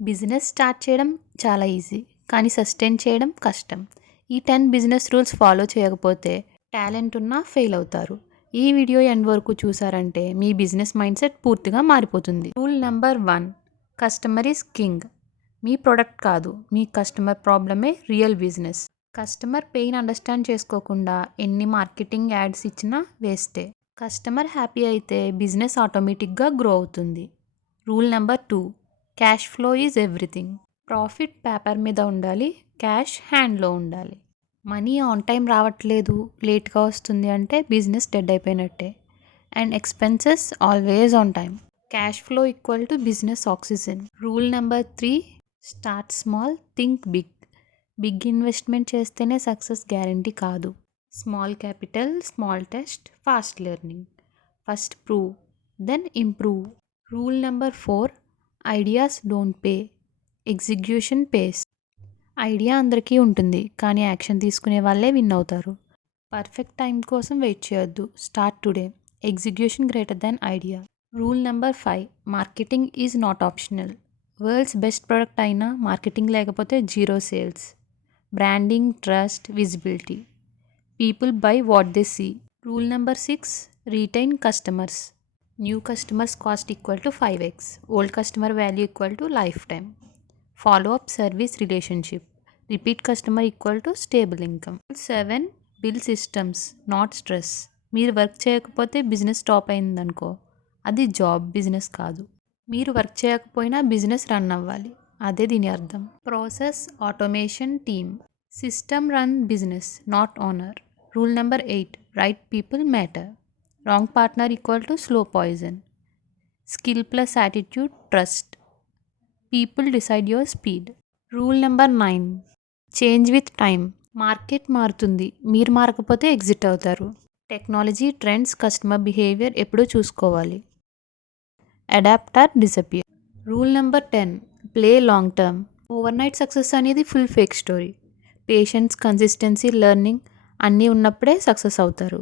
Business start చేయడం చాలా easy కానీ సస్టైన్ చేయడం కష్టం. ఈ టెన్ బిజినెస్ రూల్స్ ఫాలో చేయకపోతే టాలెంట్ ఉన్నా ఫెయిల్ అవుతారు. ఈ వీడియో ఎండ్ వరకు చూసారంటే మీ బిజినెస్ మైండ్ సెట్ పూర్తిగా మారిపోతుంది. Rule number one customer is king. Me product కాదు మీ కస్టమర్ ప్రాబ్లమే real business. Customer pain understand చేసుకోకుండా ఎన్ని మార్కెటింగ్ యాడ్స్ ఇచ్చినా వేస్టే. కస్టమర్ హ్యాపీ అయితే బిజినెస్ ఆటోమేటిక్గా గ్రో అవుతుంది. Rule number two cash flow is everything profit paper మీద ఉండాలి క్యాష్ హ్యాండ్లో ఉండాలి. మనీ ఆన్ టైం రావట్లేదు లేట్గా వస్తుంది అంటే బిజినెస్ డెడ్ అయిపోయినట్టే. And expenses always on time cash flow equal to business oxygen rule number three start small think big big investment చేస్తేనే సక్సెస్ గ్యారంటీ కాదు. Small capital small test fast learning first prove then improve rule number four ideas don't pay execution pays idea అందరికీ ఉంటుంది కానీ action తీసుకునే వాళ్ళే win అవుతారు. Perfect time కోసం wait చేయొద్దు. Start today execution greater than idea rule number five marketing is not optional world's best product అయినా marketing లేకపోతే zero sales branding trust visibility people buy what they see rule number six retain customers new customers cost equal to five X. Old customer value equal to lifetime follow up service relationship. Repeat customer equal to stable income. Seven build systems not stress. మీరు work చేయకపోతే business stop అయిందనుకో అది job business కాదు. మీరు work చేయకపోయినా business run అవ్వాలి. అదే దీని అర్థం. Process automation team. System run business not owner. Rule number eight right people matter. Wrong partner equal to slow poison skill plus attitude trust people decide your speed rule number nine change with time market మారుతుంది. మీరు మారకపోతే exit అవుతారు. Technology trends customer behaviour ఎప్పుడూ చూసుకోవాలి. Adapt or disappear rule number ten play long term overnight success అనేది full fake story patience consistency learning అన్నీ ఉన్నప్పుడే success అవుతారు.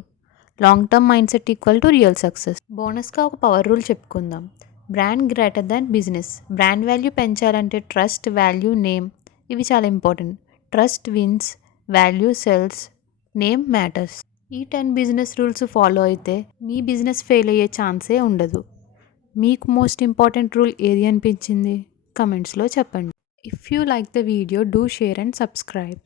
Long term mindset equal to real success బోనస్గా ఒక పవర్ రూల్ చెప్పుకుందాం. Brand greater than business brand value పెంచాలంటే trust value name ఇవి చాలా important trust wins value sells name matters ఈ ten business rules follow అయితే మీ బిజినెస్ ఫెయిల్ అయ్యే ఛాన్సే ఉండదు. మీకు మోస్ట్ ఇంపార్టెంట్ రూల్ ఏది అనిపించింది? కమెంట్స్లో చెప్పండి. If you like the video do share and subscribe